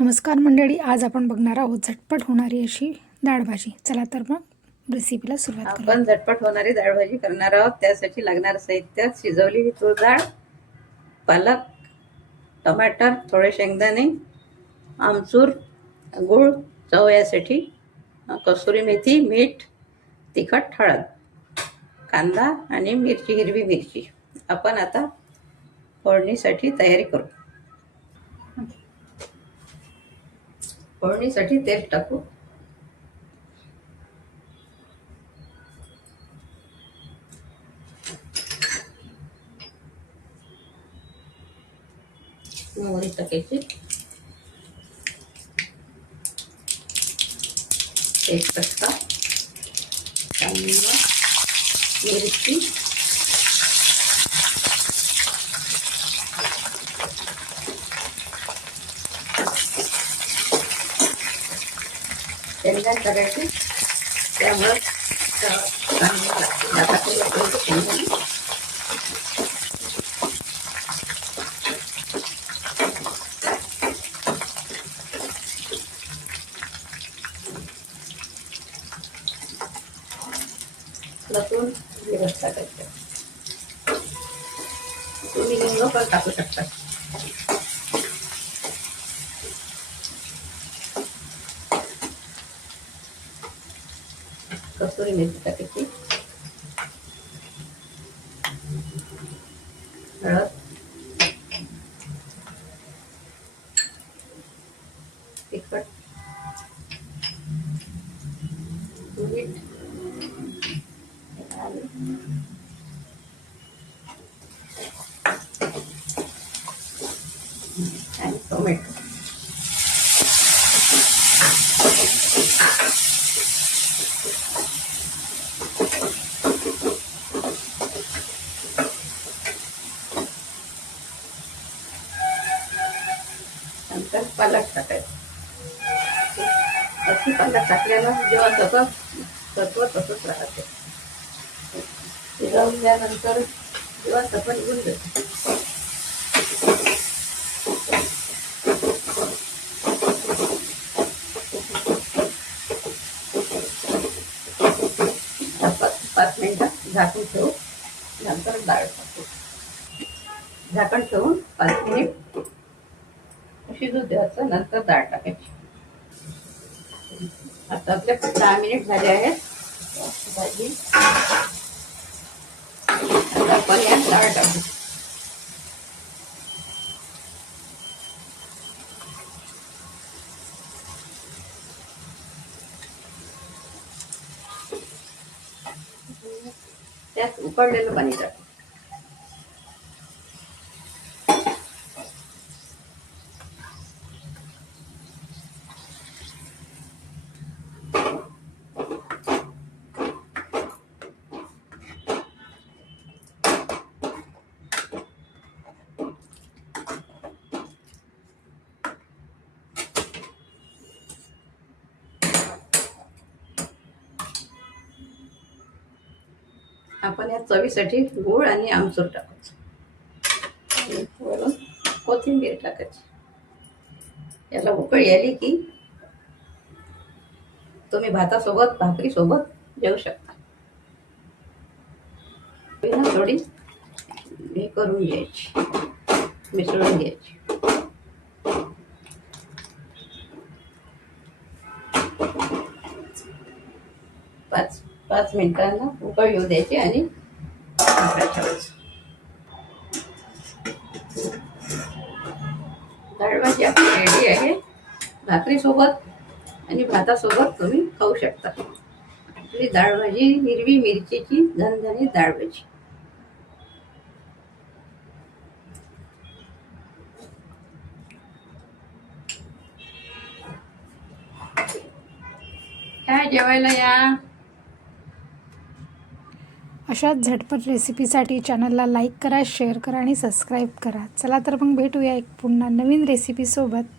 नमस्कार मंडळी, आज आपण बघणार आहोत झटपट होणारी अशी डाळ भाजी. चला तर मग रेसिपीला सुरुवात करूया. आपण झटपट होणारी डाळ भाजी करणार आहोत. त्यासाठी लागणारं साहित्य: शिजवलेली तूर डाळ, पालक, टमाटर, थोडे शेंगदाणे, आमचूर, गूळ चव यासाठी, कसुरी मेथी, मीठ, तिखट, हळद, कांदा आणि मिरची, हिरवी मिरची. आपण आता फोडणीसाठी तयारी करू. फोडणीसाठी तेल टाकू. मोहरी टाकायची, एक चटका, कांदा, मिरची, शेंगदाणे टाकायचे. त्यामुळे लसूण दिवस टाकायचं. तुम्ही लिंग पण टाकू शकता. कसुरी मेथी टाकायची, हळद, तिखट, मीठ आणि टोमॅटो. नंतर पालक टाकायचं. अशी पालक टाकल्यानं जेव्हा सत्व तसंच राहते. शिजवल्यानंतर जेव्हा सत्व निघून जाते. पाच मिनिटं झाकून ठेवू. नंतर डाळ टाकू. झाकण ठेवून 5 मिनिट शिजू द्यायचं. नंतर डाळ टाकायची. आता आपल्या 10 मिनिट झाले आहेत भाजी. आता आपण यात डाळ टाकू. त्यात उकळलेलं पाणी टाकू. आपण या चवीसाठी गूळ आणि आमचूर टाकायचं. वरून कोथिंबीर टाकायची. याला उकळी आली की तुम्ही भातासोबत, भाकरीसोबत जेवू शकता. थोडी हे करून घ्यायची, मिसळून घ्यायची. पाच मिनिटांना उकळ येऊ द्यायची आणि ठेवायचं. डाळ भाजी आपली रेडी आहे. भाकरीसोबत आणि भातासोबत तुम्ही खाऊ शकता. आपली डाळ भाजी, हिरवी मिरचीची झणझणीत डाळ भाजी. काय जेवायला या. अशाच झटपट रेसिपीसाठी चॅनलला लाईक करा, शेअर करा आणि सबस्क्राईब करा. चला तर मग भेटूया एक पुन्हा नवीन रेसिपीसोबत.